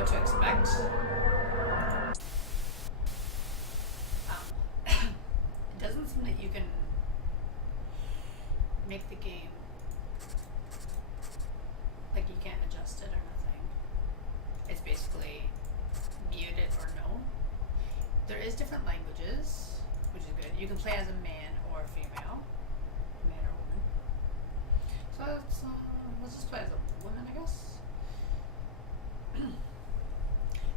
what to expect. It doesn't seem that you can make the game, like you can't adjust it or nothing. It's basically mute it or no. There is different languages, which is good. You can play as a man or a female, man or woman. So let's just play as a woman, I guess.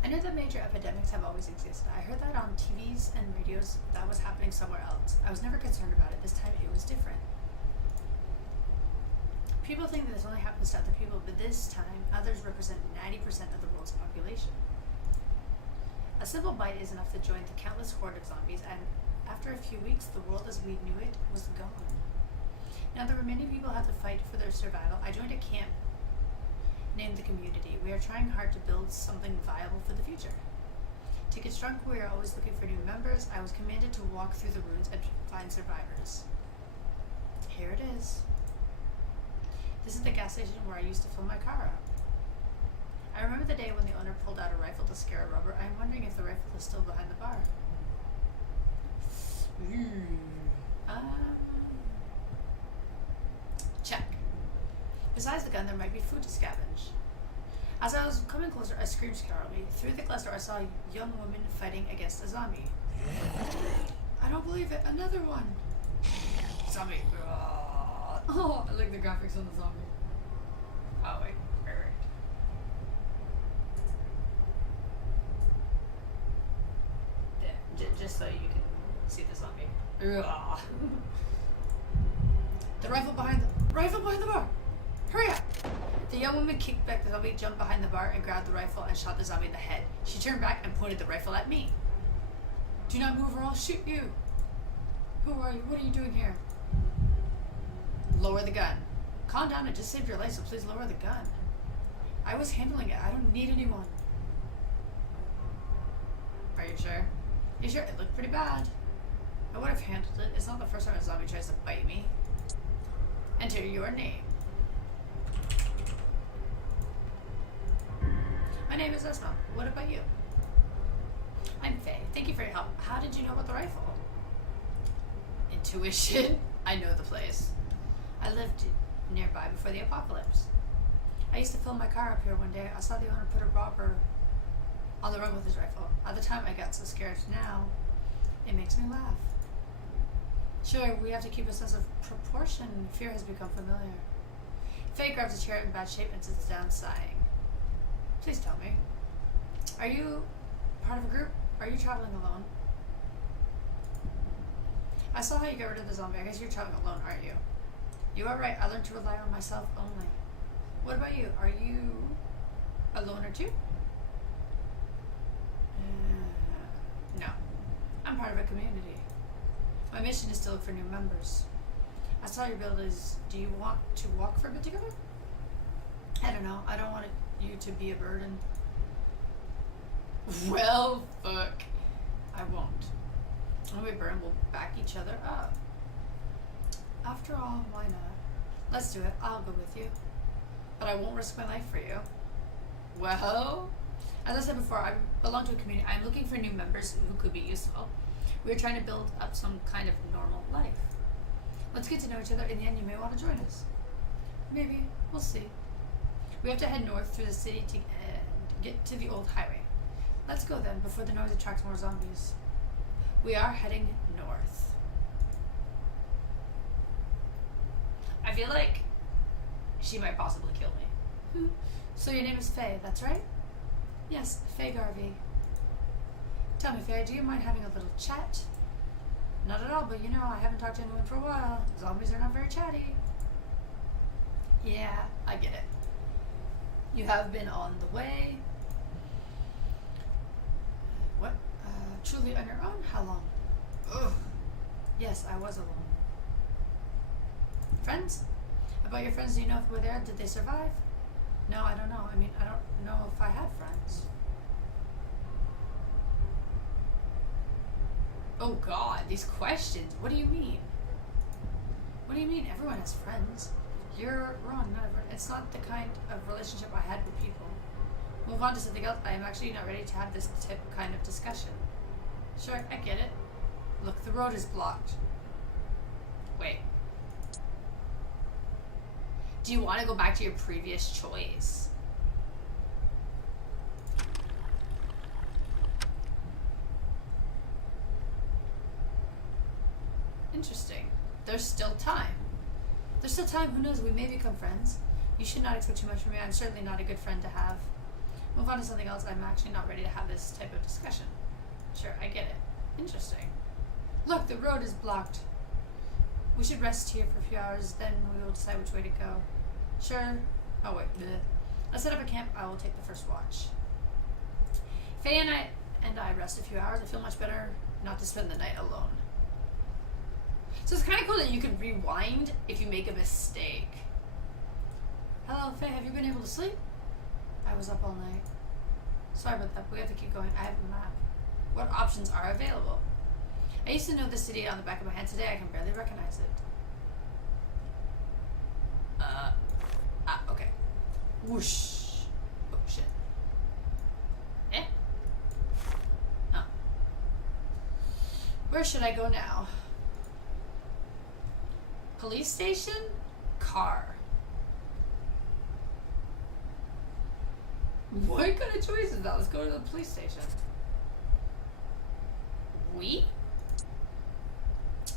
I know that major epidemics have always existed. I heard that on TVs and radios that was happening somewhere else. I was never concerned about it. This time it was different. People think that this only happens to other people, but this time others represent 90% of the world's population. A simple bite is enough to join the countless horde of zombies, and after a few weeks, the world as we knew it was gone. Now there were many people who had to fight for their survival. I joined a camp named the Community. We are trying hard to build something viable for the future. To get strong, we are always looking for new members. I was commanded to walk through the ruins and find survivors. Here it is. This is the gas station where I used to fill my car up. I remember the day when the owner pulled out a rifle to scare a robber. I'm wondering if the rifle is still behind the bar. Check. Besides the gun, there might be food to scavenge. As I was coming closer, a scream startled me. Through the glass door, I saw a young woman fighting against a zombie. I don't believe it. Another one. Zombie. Oh, I like the graphics on the zombie. Oh, wait. Right. Yeah, just so you can see the zombie. The rifle behind the bar! Hurry up! The young woman kicked back the zombie, jumped behind the bar, and grabbed the rifle and shot the zombie in the head. She turned back and pointed the rifle at me. Do not move or I'll shoot you! Who are you? What are you doing here? Lower the gun. Calm down, I just saved your life, so please lower the gun. I was handling it. I don't need anyone. Are you sure? You sure? It looked pretty bad. I would have handled it. It's not the first time a zombie tries to bite me. Enter your name. My name is Esma. What about you? I'm Faye. Thank you for your help. How did you know about the rifle? Intuition. I know the place. I lived nearby before the apocalypse. I used to fill my car up here one day. I saw the owner put a robber on the road with his rifle. At the time, I got so scared. Now, it makes me laugh. Sure, we have to keep a sense of proportion. Fear has become familiar. Faye grabs a chair in bad shape and sits down, sighing. Please tell me. Are you part of a group? Are you traveling alone? I saw how you got rid of the zombie. I guess you're traveling alone, aren't you? You are right. I learned to rely on myself only. What about you? Are you a loner too? No. I'm part of a community. My mission is to look for new members. I saw your build is, do you want to walk for a bit together? I don't know. I don't want you to be a burden. Well, fuck. I won't. When we burn, we'll back each other up. After all, why not? Let's do it. I'll go with you. But I won't risk my life for you. Well, as I said before, I belong to a community. I'm looking for new members who could be useful. We're trying to build up some kind of normal life. Let's get to know each other. In the end, you may want to join us. Maybe. We'll see. We have to head north through the city to get to the old highway. Let's go then, before the noise attracts more zombies. We are heading north. I feel like she might possibly kill me. So your name is Faye, that's right? Yes, Faye Garvey. Tell me, Faye, do you mind having a little chat? Not at all, but you know, I haven't talked to anyone for a while. Zombies are not very chatty. Yeah, I get it. You have been on the way. What? Truly on your own? How long? Ugh. Yes, I was alone. Friends? About your friends, do you know if we're there? Did they survive? No, I don't know. I mean, I don't know if I had friends. Oh god, these questions. What do you mean? What do you mean? Everyone has friends. You're wrong. Not everyone. It's not the kind of relationship I had with people. Move on to something else. I am actually not ready to have this kind of discussion. Sure, I get it. Look, the road is blocked. Wait. Do you want to go back to your previous choice? Interesting. There's still time. There's still time. Who knows? We may become friends. You should not expect too much from me. I'm certainly not a good friend to have. Move on to something else. I'm actually not ready to have this type of discussion. Sure, I get it. Interesting. Look, the road is blocked. We should rest here for a few hours, then we will decide which way to go. Sure. Oh, wait. Bleh. Let's set up a camp. I will take the first watch. Faye and I rest a few hours. I feel much better not to spend the night alone. So it's kind of cool that you can rewind if you make a mistake. Hello, Faye. Have you been able to sleep? I was up all night. Sorry about that, but we have to keep going. I have a map. What options are available? I used to know the city on the back of my hand. Today I can barely recognize it. Okay. Whoosh. Oh, shit. Eh? Oh. Where should I go now? Police station? Car. What kind of choice is that? Let's go to the police station. We?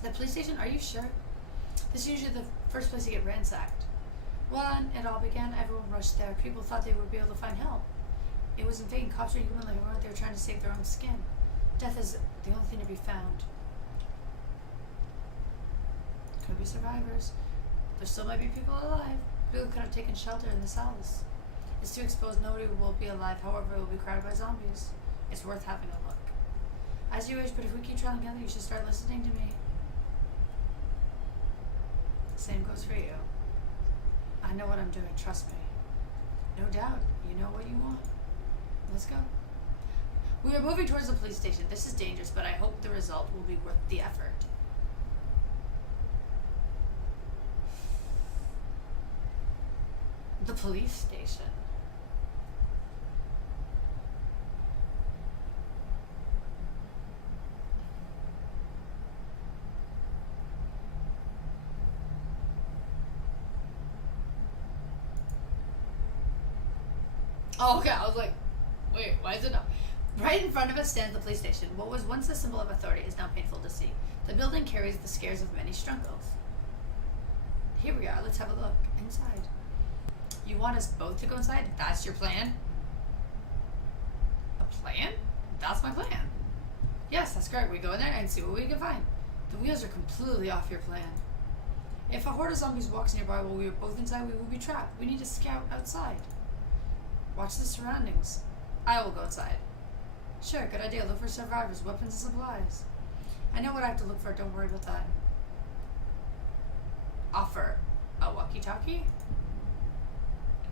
The police station? Are you sure? This is usually the first place to get ransacked. When it all began, everyone rushed there. People thought they would be able to find help. It was in vain. Cops were human like everyone. They were trying to save their own skin. Death is the only thing to be found. Could be survivors. There still might be people alive. People could have taken shelter in the cells. It's too exposed. Nobody will be alive. However, it will be crowded by zombies. It's worth having a look. As you wish, but if we keep trying together, you should start listening to me. Same goes for you. I know what I'm doing, trust me. No doubt, you know what you want. Let's go. We are moving towards the police station. This is dangerous, but I hope the result will be worth the effort. The police station. Oh, okay, I was like, wait, why is it not? Right in front of us stands the police station. What was once a symbol of authority is now painful to see. The building carries the scares of many struggles. Here we are, let's have a look inside. You want us both to go inside? That's your plan? A plan? That's my plan. Yes, that's correct. We go in there and see what we can find. The wheels are completely off your plan. If a horde of zombies walks nearby while we are both inside, we will be trapped. We need to scout outside. Watch the surroundings. I will go inside. Sure, good idea. Look for survivors, weapons, and supplies. I know what I have to look for. Don't worry about that. Offer a walkie-talkie?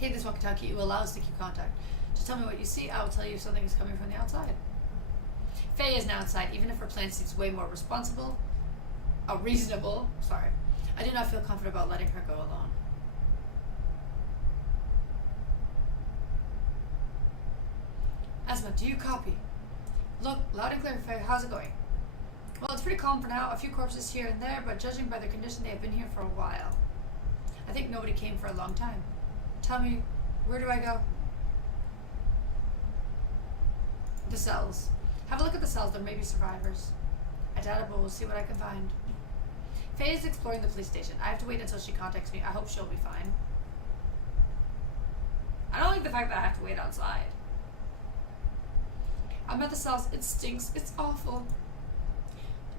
Take this walkie-talkie. It will allow us to keep contact. Just tell me what you see. I will tell you if something is coming from the outside. Faye is now inside. Even if her plan seems way more reasonable. Sorry. I do not feel confident about letting her go alone. Asma, do you copy? Look, loud and clear, Faye. How's it going? Well, it's pretty calm for now. A few corpses here and there, but judging by their condition, they have been here for a while. I think nobody came for a long time. Tell me, where do I go? The cells. Have a look at the cells. There may be survivors. I doubt it, but we'll see what I can find. Faye is exploring the police station. I have to wait until she contacts me. I hope she'll be fine. I don't like the fact that I have to wait outside. I'm at the cells. It stinks. It's awful.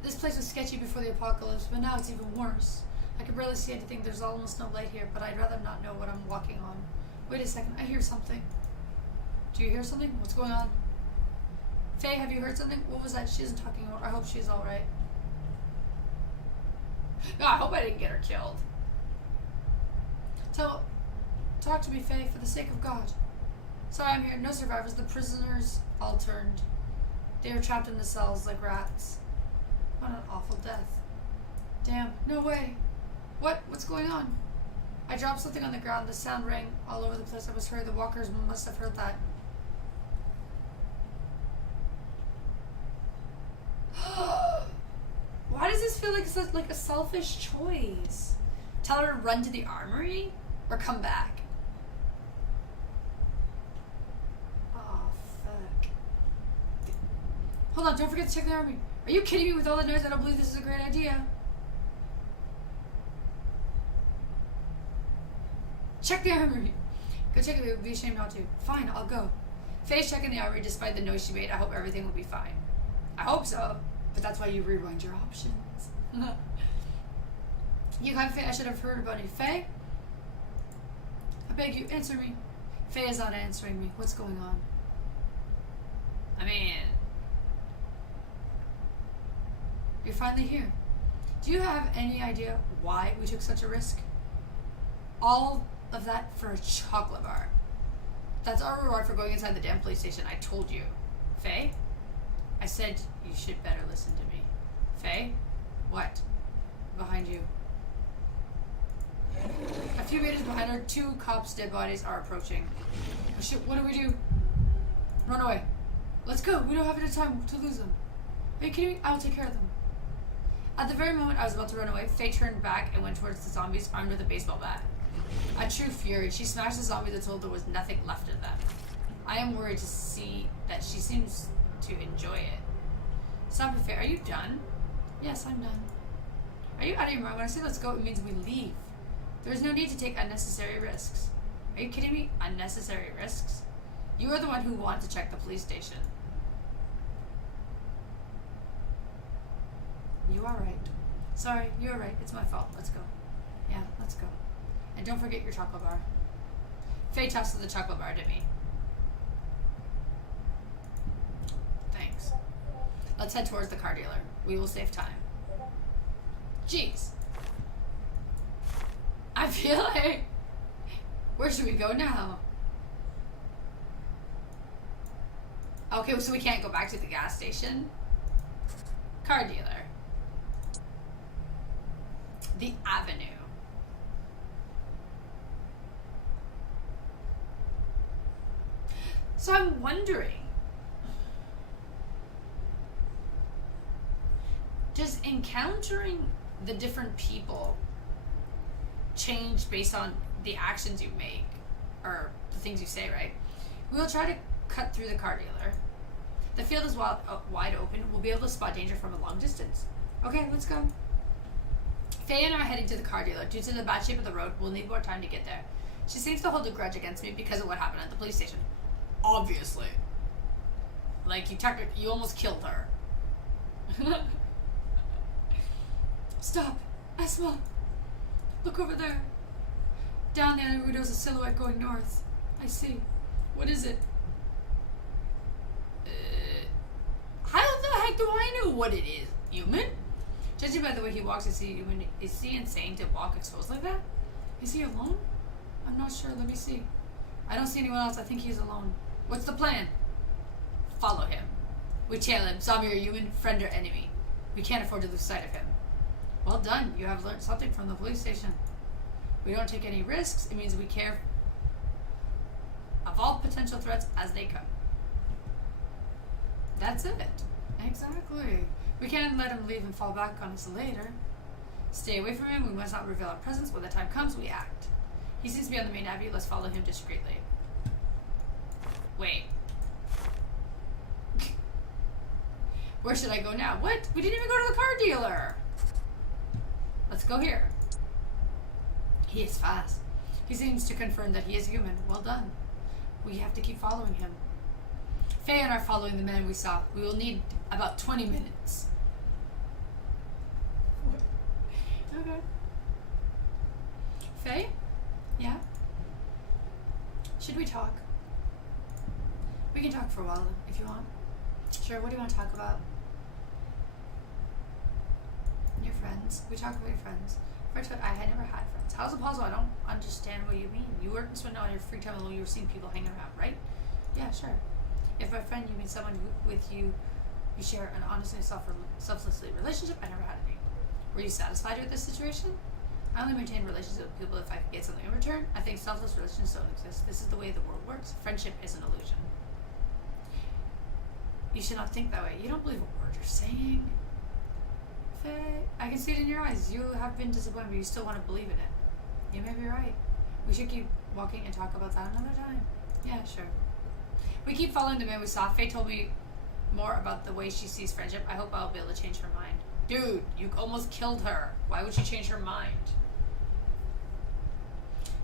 This place was sketchy before the apocalypse, but now it's even worse. I can barely see anything. There's almost no light here, but I'd rather not know what I'm walking on. Wait a second. I hear something. Do you hear something? What's going on? Faye, have you heard something? What was that? She isn't talking about. I hope she's alright. No, I hope I didn't get her killed. Talk to me, Faye, for the sake of God. Sorry, I'm here. No survivors. The prisoners all turned. They were trapped in the cells like rats. What an awful death. Damn, no way. What's going on? I dropped something on the ground. The sound rang all over the place. I was heard. The walkers must have heard that. it's like a selfish choice. Tell her to run to the armory or come back. Oh, fuck. Hold on, don't forget to check the armory. Are you kidding me? With all the noise, I don't believe this is a great idea. Check the armory. Go check it. It would be a shame not to. Fine, I'll go. Faye's checking the armory despite the noise she made. I hope everything will be fine. I hope so. But that's why you rewind your options. You have Faye? I should have heard about it. Faye? I beg you, answer me. Faye is not answering me. What's going on? I mean... You're finally here. Do you have any idea why we took such a risk? All of that for a chocolate bar. That's our reward for going inside the damn police station. I told you. Faye? I said you should better listen to me. Faye? What? Behind you. A few meters behind her, 2 cops' dead bodies are approaching. Oh shit, what do? Run away. Let's go. We don't have enough time to lose them. Are you kidding me? I'll take care of them. At the very moment I was about to run away, Faye turned back and went towards the zombies armed with a baseball bat. A true fury, she smashed the zombies until there was nothing left of them. I am worried to see that she seems to enjoy it. Stop it, Faye. Are you done? Yes, I'm done. Are you out of your mind? When I say let's go, it means we leave. There is no need to take unnecessary risks. Are you kidding me? Unnecessary risks? You are the one who wanted to check the police station. You are right. Sorry, you are right. It's my fault. Let's go. Yeah, let's go. And don't forget your chocolate bar. Faye tosses the chocolate bar to me. Thanks. Let's head towards the car dealer. We will save time. Jeez. I feel like... Where should we go now? Okay, so we can't go back to the gas station? Car dealer. The Avenue. So I'm wondering, does encountering the different people change based on the actions you make or the things you say, right? We will try to cut through the car dealer. The field is wide open. We'll be able to spot danger from a long distance. Okay, let's go. Faye and I are heading to the car dealer. Due to the bad shape of the road, we'll need more time to get there. She seems to hold a grudge against me because of what happened at the police station. Obviously. Like, you almost killed her. Stop. Esma. Look over there. Down there, there's a silhouette going north. I see. What is it? How the heck do I know what it is? Human? Judging by the way he walks, is he insane to walk exposed like that? Is he alone? I'm not sure. Let me see. I don't see anyone else. I think he's alone. What's the plan? Follow him. We tail him. Zombie or human, friend or enemy. We can't afford to lose sight of him. Well done. You have learned something from the police station. We don't take any risks. It means we care of all potential threats as they come. That's it. Exactly. We can't let him leave and fall back on us later. Stay away from him. We must not reveal our presence. When the time comes, we act. He seems to be on the main avenue. Let's follow him discreetly. Wait. Where should I go now? What? We didn't even go to the car dealer. Let's go here. He is fast. He seems to confirm that he is human. Well done. We have to keep following him. Faye and I are following the man we saw. We will need about 20 minutes. Okay. Faye? Yeah? Should we talk? We can talk for a while if you want. Sure, what do you want to talk about? Your friends. We talk about your friends. First, I had never had friends. How's it possible? I don't understand what you mean. You weren't spending all your free time alone. You were seeing people hanging around, right? Yeah, sure. If by friend you mean someone with you share an honest and selflessly relationship, I never had any. Were you satisfied with this situation? I only maintain relationships with people if I can get something in return. I think selfless relations don't exist. This is the way the world works. Friendship is an illusion. You should not think that way. You don't believe a word you're saying. Faye, I can see it in your eyes. You have been disappointed, but you still want to believe in it. You may be right. We should keep walking and talk about that another time. Yeah, sure. We keep following the man we saw. Faye told me more about the way she sees friendship. I hope I'll be able to change her mind. Dude, you almost killed her. Why would she change her mind?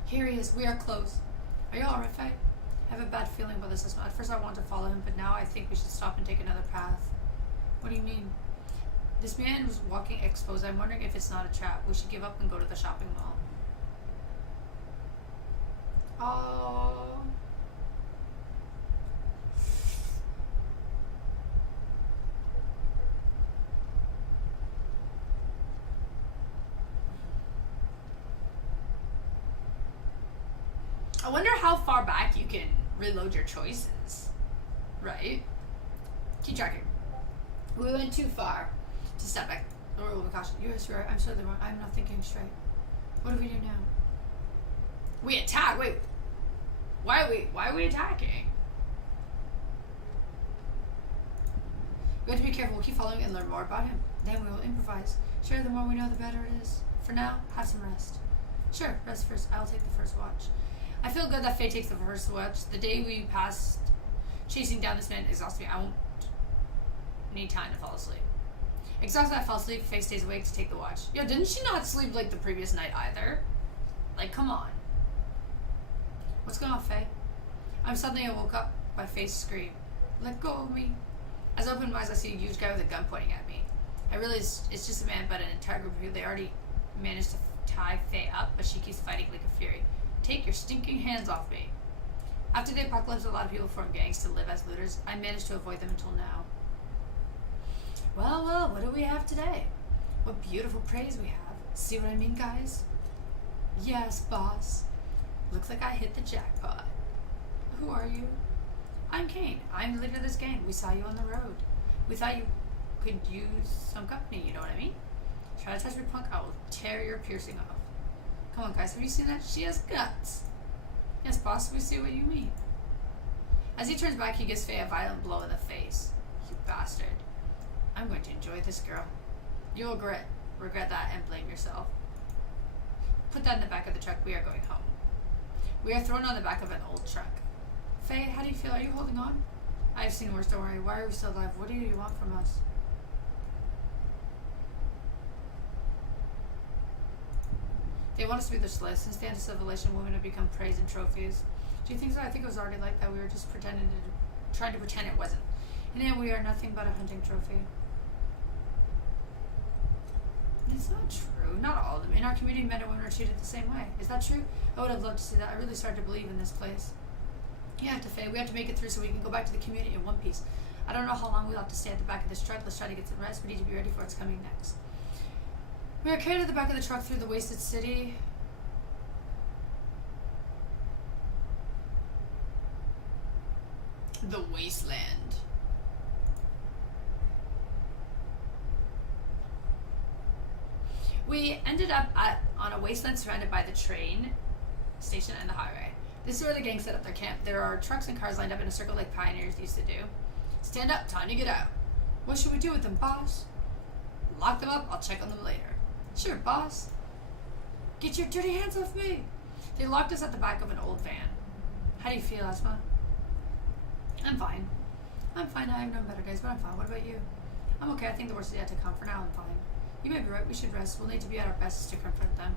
Here he is. We are close. Are you alright, Faye? I have a bad feeling about this. At first I wanted to follow him, but now I think we should stop and take another path. What do you mean? This man was walking exposed. I'm wondering if it's not a trap. We should give up and go to the shopping mall. Oh. I wonder how far back you can reload your choices. Right? Keep tracking. We went too far to step back. Or will be caution. Yes, you're right. I'm so wrong. I'm not thinking straight. What do we do now? We attack. Wait. Why are we attacking? We have to be careful. We'll keep following and learn more about him. Then we will improvise. Sure, the more we know, the better it is. For now, have some rest. Sure, rest first. I'll take the first watch. I feel good that Faye takes the first watch. The day we passed chasing down this man exhausted me. I won't need time to fall asleep. Exhausted, I fall asleep. Faye stays awake to take the watch. Yo, didn't she not sleep like the previous night either? Like, come on. What's going on, Faye? Suddenly I woke up by Faye's scream. Let go of me. As I open my eyes, I see a huge guy with a gun pointing at me. I realize it's just a man, but an entire group of people. They already managed to tie Faye up, but she keeps fighting like a fury. Take your stinking hands off me. After the apocalypse, a lot of people formed gangs to live as looters. I managed to avoid them until now. Well, what do we have today? What beautiful praise we have. See what I mean, guys? Yes, boss. Looks like I hit the jackpot. Who are you? I'm Kane. I'm the leader of this gang. We saw you on the road. We thought you could use some company, you know what I mean? Try to touch me, punk, I will tear your piercing off. Come on, guys, have you seen that? She has guts. Yes, boss, we see what you mean. As he turns back, he gives Faye a violent blow in the face. You bastard. I'm going to enjoy this girl. You'll regret that and blame yourself. Put that in the back of the truck. We are going home. We are thrown on the back of an old truck. Faye, how do you feel? Are you holding on? I've seen worse, don't worry. Why are we still alive? What do you want from us? They want us to be their slaves. Since the end of civilization, women have become praise and trophies. Do you think so? I think it was already like that. We were just trying to pretend it wasn't. And now we are nothing but a hunting trophy. It's not true. Not all of them. In our community, men and women are treated the same way. Is that true? I would have loved to see that. I really started to believe in this place. Yeah, Faye, we have to make it through so we can go back to the community in one piece. I don't know how long we'll have to stay at the back of this truck. Let's try to get some rest. We need to be ready for what's coming next. We are carried at the back of the truck through the wasted city. The wasteland. We ended up on a wasteland surrounded by the train station and the highway. This is where the gang set up their camp. There are trucks and cars lined up in a circle like pioneers used to do. Stand up, time to get out. What should we do with them, boss? Lock them up, I'll check on them later. Sure, boss. Get your dirty hands off me. They locked us at the back of an old van. How do you feel, Asma? I'm fine. I'm fine, I have known better days, but I'm fine. What about you? I'm okay, I think the worst is yet to come. For now, I'm fine. You may be right, we should rest. We'll need to be at our best to confront them.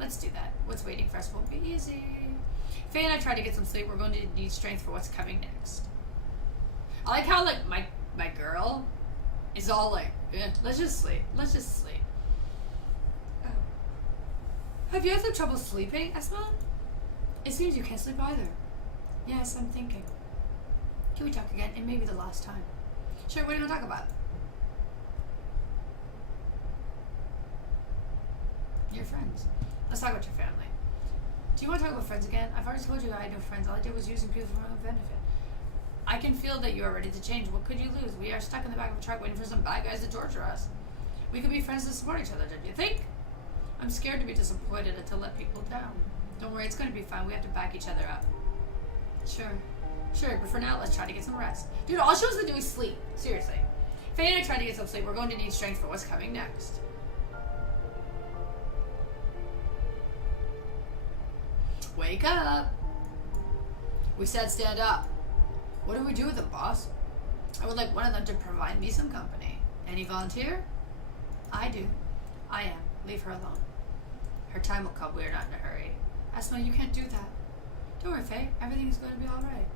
Let's do that. What's waiting for us won't be easy. Faye and I tried to get some sleep. We're going to need strength for what's coming next. I like how, like, my girl is all like, let's just sleep. Let's just sleep. Oh. Have you had some trouble sleeping, Esma? It seems you can't sleep either. Yes, I'm thinking. Can we talk again? It may be the last time. Sure, what are you going to talk about? Your friends. Let's talk about your family. Do you want to talk about friends again? I've already told you I had no friends. All I did was using people for my own benefit. I can feel that you are ready to change. What could you lose? We are stuck in the back of a truck waiting for some bad guys to torture us. We could be friends and support each other, don't you think? I'm scared to be disappointed and to let people down. Don't worry, it's going to be fine. We have to back each other up. Sure, but for now, let's try to get some rest. Dude, all she wants to do is sleep. Seriously. Faye and I tried to get some sleep. We're going to need strength for what's coming next. Wake up. We said stand up. What do we do with them, boss? I would like one of them to provide me some company. Any volunteer? I do. I am. Leave her alone. Her time will come. We are not in a hurry. Asma, you can't do that. Don't worry, Faye. Everything is going to be all right.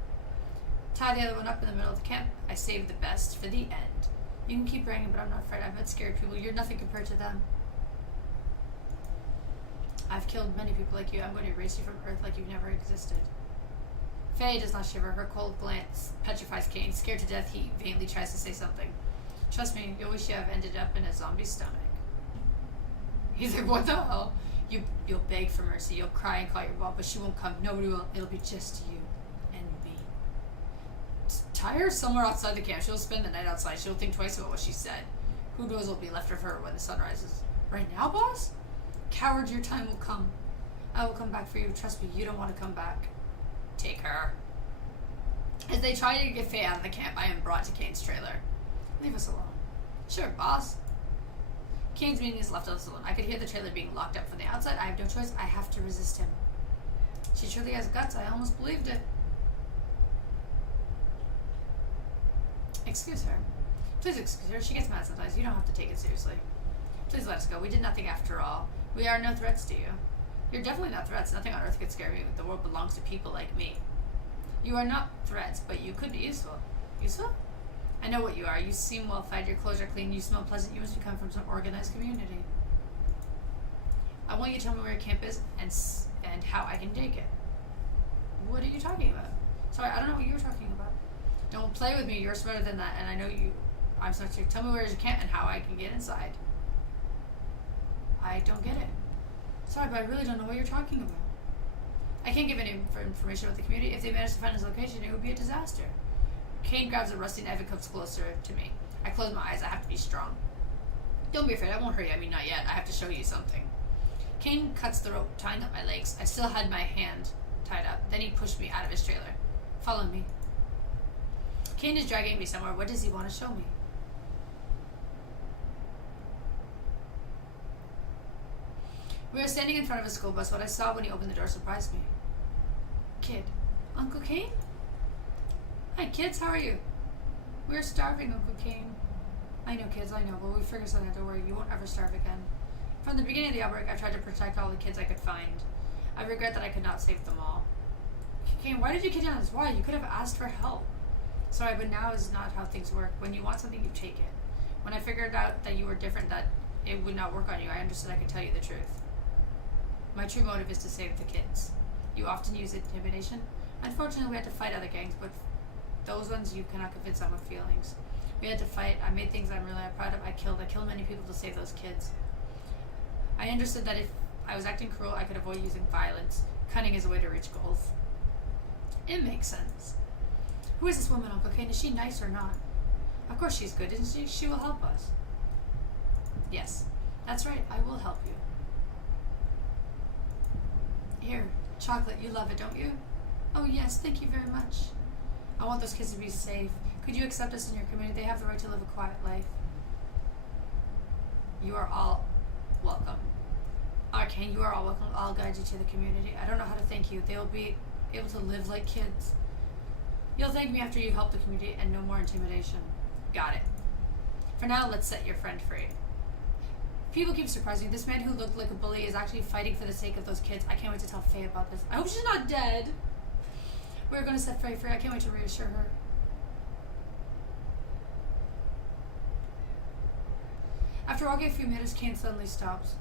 Tie the other one up in the middle of the camp. I saved the best for the end. You can keep bragging, but I'm not afraid. I've met scared people. You're nothing compared to them. I've killed many people like you. I'm going to erase you from Earth like you've never existed. Faye does not shiver. Her cold glance petrifies Kane. Scared to death, he vainly tries to say something. Trust me, you'll wish you have ended up in a zombie's stomach. He's like, what the hell? You'll beg for mercy. You'll cry and call your mom, but she won't come. Nobody will. It'll be just you and me. Tie her somewhere outside the camp. She'll spend the night outside. She'll think twice about what she said. Who knows what'll be left of her when the sun rises. Right now, boss? Coward, your time will come. I will come back for you. Trust me, you don't want to come back. Take her. As they try to get Faye out of the camp, I am brought to Kane's trailer. Leave us alone. Sure, boss. Kane's meeting is left us alone. I could hear the trailer being locked up from the outside. I have no choice. I have to resist him. She truly has guts. I almost believed it. Excuse her. Please excuse her. She gets mad sometimes. You don't have to take it seriously. Please let us go. We did nothing after all. We are no threats to you. You're definitely not threats. Nothing on Earth could scare me. The world belongs to people like me. You are not threats, but you could be useful. Useful? I know what you are. You seem well fed. Your clothes are clean. You smell pleasant. You must be coming from some organized community. I want you to tell me where your camp is and how I can take it. What are you talking about? Sorry, I don't know what you were talking about. Don't play with me. You're smarter than that, and I know you. I'm smart too. Tell me where is your camp and how I can get inside. I don't get it. Sorry, but I really don't know what you're talking about. I can't give any information about the community. If they manage to find his location, it would be a disaster. Kane grabs a rusty knife and comes closer to me. I close my eyes. I have to be strong. Don't be afraid. I won't hurt you. I mean, not yet. I have to show you something. Kane cuts the rope, tying up my legs. I still had my hand tied up. Then he pushed me out of his trailer. Follow me. Kane is dragging me somewhere. What does he want to show me? We were standing in front of a school bus. What I saw when he opened the door surprised me. Kid. Uncle Kane? Hi, kids. How are you? We're starving, Uncle Kane. I know, kids. I know. But we figure something out. Don't worry. You won't ever starve again. From the beginning of the outbreak, I tried to protect all the kids I could find. I regret that I could not save them all. Kane, why did you kidnap us? Why? You could have asked for help. Sorry, but now is not how things work. When you want something, you take it. When I figured out that you were different, that it would not work on you, I understood I could tell you the truth. My true motive is to save the kids. You often use intimidation. Unfortunately, we had to fight other gangs, but those ones you cannot convince them with feelings. We had to fight. I made things I'm really proud of. I killed many people to save those kids. I understood that if I was acting cruel, I could avoid using violence. Cunning is a way to reach goals. It makes sense. Who is this woman, Uncle Kane? Is she nice or not? Of course she's good, isn't she? She will help us. Yes, that's right. I will help you. Here, chocolate. You love it, don't you? Oh, yes. Thank you very much. I want those kids to be safe. Could you accept us in your community? They have the right to live a quiet life. You are all welcome. Arcane, you are all welcome. I'll guide you to the community. I don't know how to thank you. They will be able to live like kids. You'll thank me after you help the community and no more intimidation. Got it. For now, let's set your friend free. People keep surprising me. This man who looked like a bully is actually fighting for the sake of those kids. I can't wait to tell Faye about this. I hope she's not dead. We're going to set Faye free. I can't wait to reassure her. After walking a few minutes, Kane suddenly stops.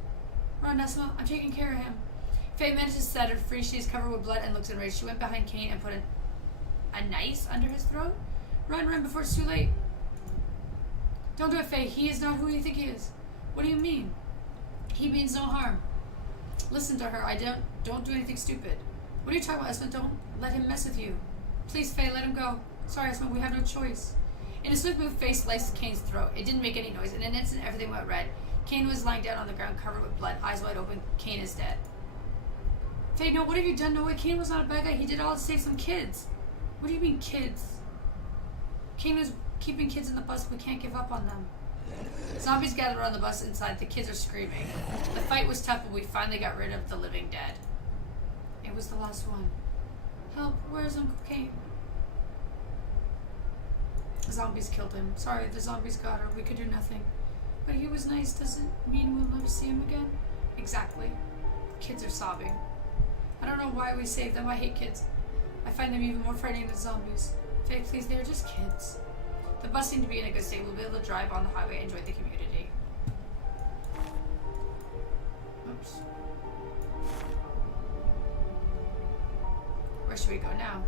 Run, Nesma. I'm taking care of him. Faye manages to set her free. She is covered with blood and looks enraged. She went behind Kane and put a knife under his throat. Run before it's too late. Don't do it, Faye. He is not who you think he is. What do you mean? He means no harm. Listen to her. I don't do anything stupid. What are you talking about, Esma? Don't let him mess with you. Please, Faye, let him go. Sorry, Esma, we have no choice. In a swift move, Faye sliced Kane's throat. It didn't make any noise. In an instant, everything went red. Kane was lying down on the ground, covered with blood, eyes wide open. Kane is dead. Faye, no, what have you done? No way, Kane was not a bad guy. He did all to save some kids. What do you mean, kids? Kane was keeping kids in the bus. We can't give up on them. Zombies gather around the bus inside. The kids are screaming. The fight was tough, but we finally got rid of the living dead. It was the last one. Help, where's Uncle Kane? The zombies killed him. Sorry, the zombies got her. We could do nothing. But he was nice. Does it mean we'll never see him again? Exactly. The kids are sobbing. I don't know why we saved them. I hate kids. I find them even more frightening than zombies. Faye, please, they're just kids. The bus seemed to be in a good state. We'll be able to drive on the highway and enjoy the community. Oops. Where should we go now?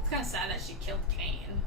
It's kind of sad that she killed Kane.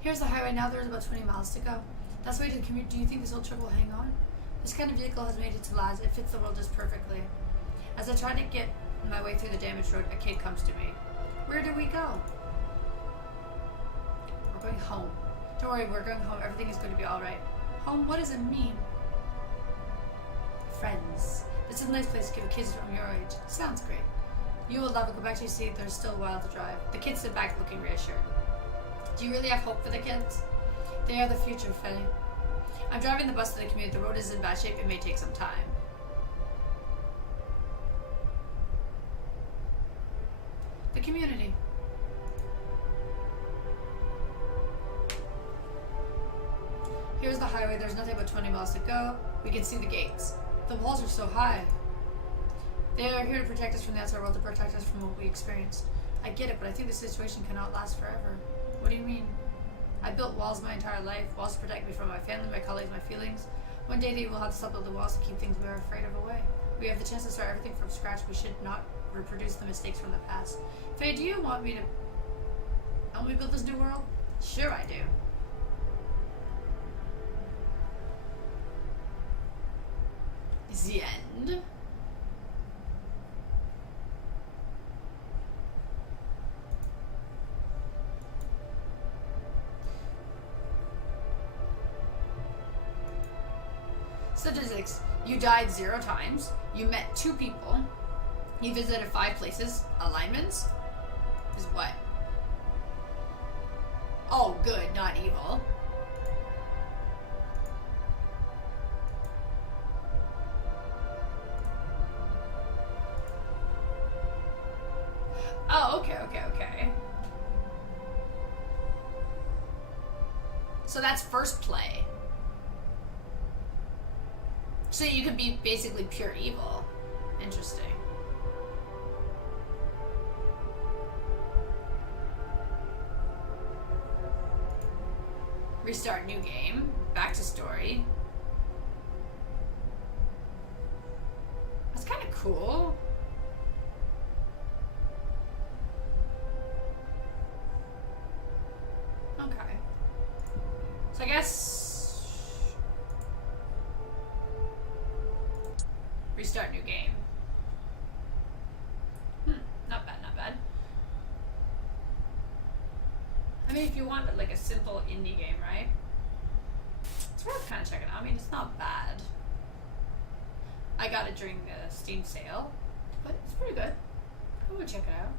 Here's the highway. Now there's about 20 miles to go. That's the way to commute. Do you think this old truck will hang on? This kind of vehicle has made it to last. It fits the world just perfectly. As I try to get my way through the damaged road, a kid comes to me. Where do we go? We're going home. Don't worry, we're going home. Everything is going to be alright. Home? What does it mean? Friends. This is a nice place to give kids from your age. Sounds great. You will love it. Go back to your seat. There's still a while to drive. The kids sit back looking reassured. Do you really have hope for the kids? They are the future, Fetty. I'm driving the bus to the commute. The road is in bad shape. It may take some time. The community. Here's the highway. There's nothing but 20 miles to go. We can see the gates. The walls are so high. They are here to protect us from the outside world, to protect us from what we experienced. I get it, but I think the situation cannot last forever. What do you mean? I built walls my entire life, walls to protect me from my family, my colleagues, my feelings. One day they will have to stop building walls to keep things we are afraid of away. We have the chance to start everything from scratch. We should not reproduce the mistakes from the past. Faye, do you want me to help me build this new world? Sure I do. The end. Statistics. You died 0 times. You met 2 people. You visited 5 places. Alignments is what? Oh, good, not evil. Oh, okay. So that's first play. So you could be basically pure evil. Interesting. Restart new game. Back to story. That's kind of cool. Okay. So I guess restart new game. Not bad. I mean, if you want like a simple indie game, right? It's worth kind of checking out. I mean, it's not bad. I got it during the Steam sale, but it's pretty good. I would check it out.